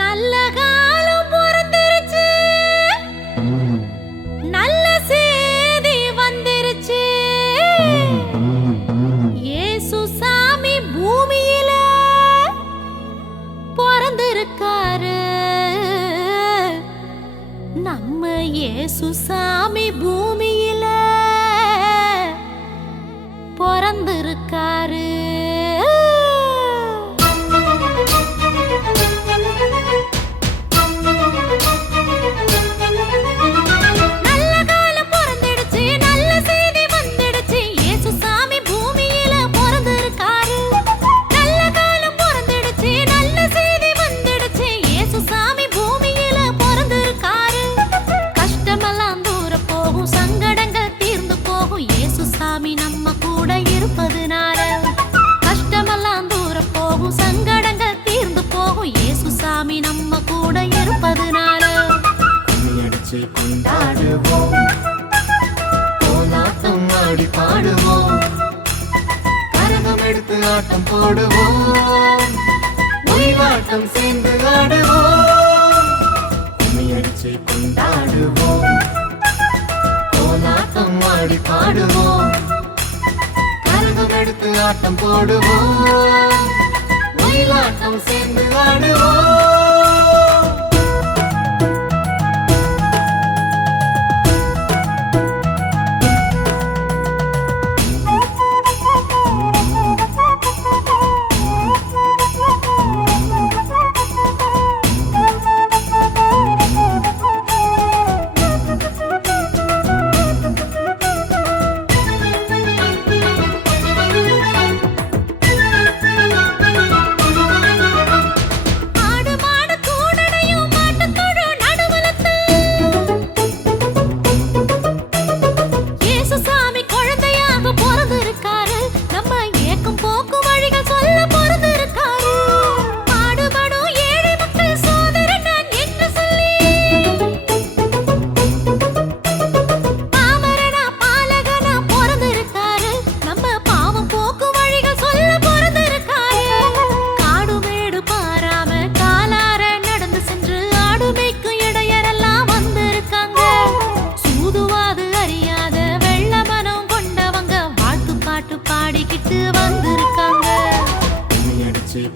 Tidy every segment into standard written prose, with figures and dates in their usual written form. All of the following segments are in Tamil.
நல்ல காலம் பொறந்துருச்சு, நல்ல செய்தி வந்துருச்சு. இயேசு சாமி பூமியில பொறந்திருக்காரு. நம்ம இயேசு சாமி பூமியில பொறந்திருக்காரு. கொண்டாடுவோம், கோலாட்டம் ஆடி பாடுவோம், கரகம் எடுத்து ஆட்டம் போடுவோம், ஒயிலாட்டம் சேர்ந்து ஆடுவோம். கும்மியடிச்சு கொண்டாடுவோம், கோலாட்டம் ஆடி பாடுவோம், கரகம் எடுத்து ஆட்டம் போடுவோம், ஒயிலாட்டம் சேர்ந்து ஆடுவோம்.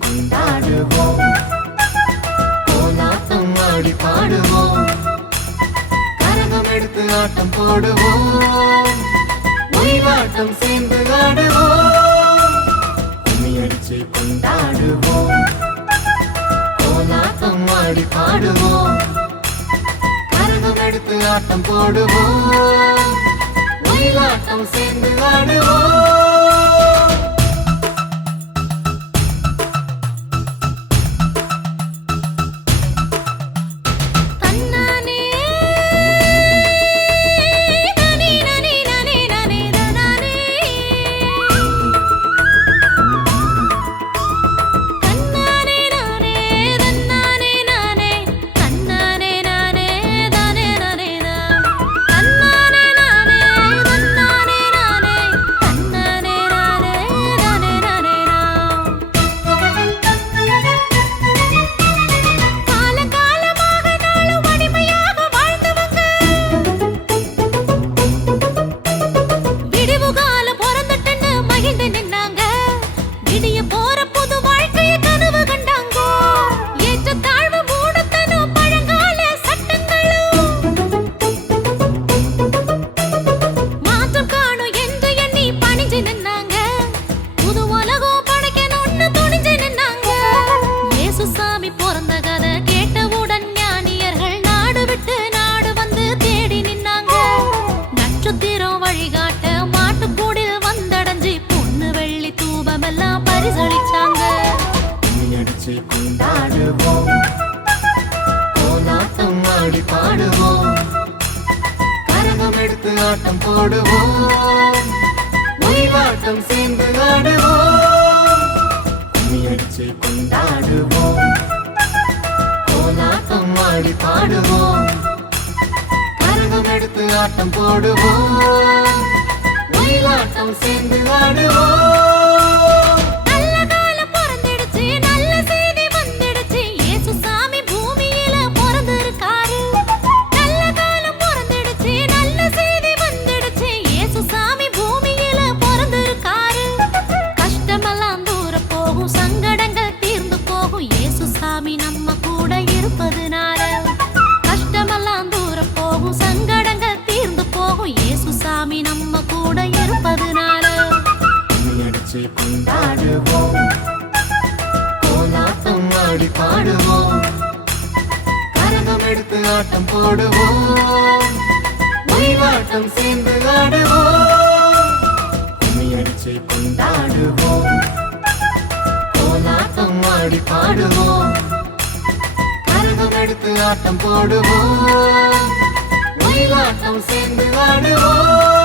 கொண்டாடுவோம், கோலாட்டம் ஆடி பாடுவோம், கரகம் எடுத்து ஆட்டம் போடுவோம், ஒயிலாட்டம் சேர்ந்து ஆடுவோம். கும்மியடிச்சு கொண்டாடுவோம், கோலாட்டம் ஆடி பாடுவோம், கரகம் எடுத்து ஆட்டம் போடுவோம், ஒயிலாட்டம் சேர்ந்து ஆடுவோம். கொண்டாடுவோம், கோலாட்டம் ஆடி பாடுவோம், கரகம் எடுத்து ஆட்டம் போடுவோம், ஒயிலாட்டம் சேர்ந்து ஆடுவோம். கும்மியடிச்சு கொண்டாடுவோம், கோலாட்டம் ஆடி பாடுவோம், கரகம் எடுத்து ஆட்டம் போடுவோம், ஒயிலாட்டம் சேர்ந்து ஆடுவோம். நல்ல காலம் பொறந்துடுச்சு, நல்ல செய்தி வந்துடுச்சு. இயேசு சாமி பாடி பாடுவோம் கரகம் எடுத்து ஆட்டம் போடுவோம் ஒயிலாட்டம் சேர்ந்து ஆடுவோம் கும்மி அடிச்சு கொண்டாடுவோம் கோலாட்டம் ஆடி பாடுவோம் கரகம் எடுத்து ஆட்டம் போடுவோம் ஒயிலாட்டம் சேர்ந்து ஆடுவோம்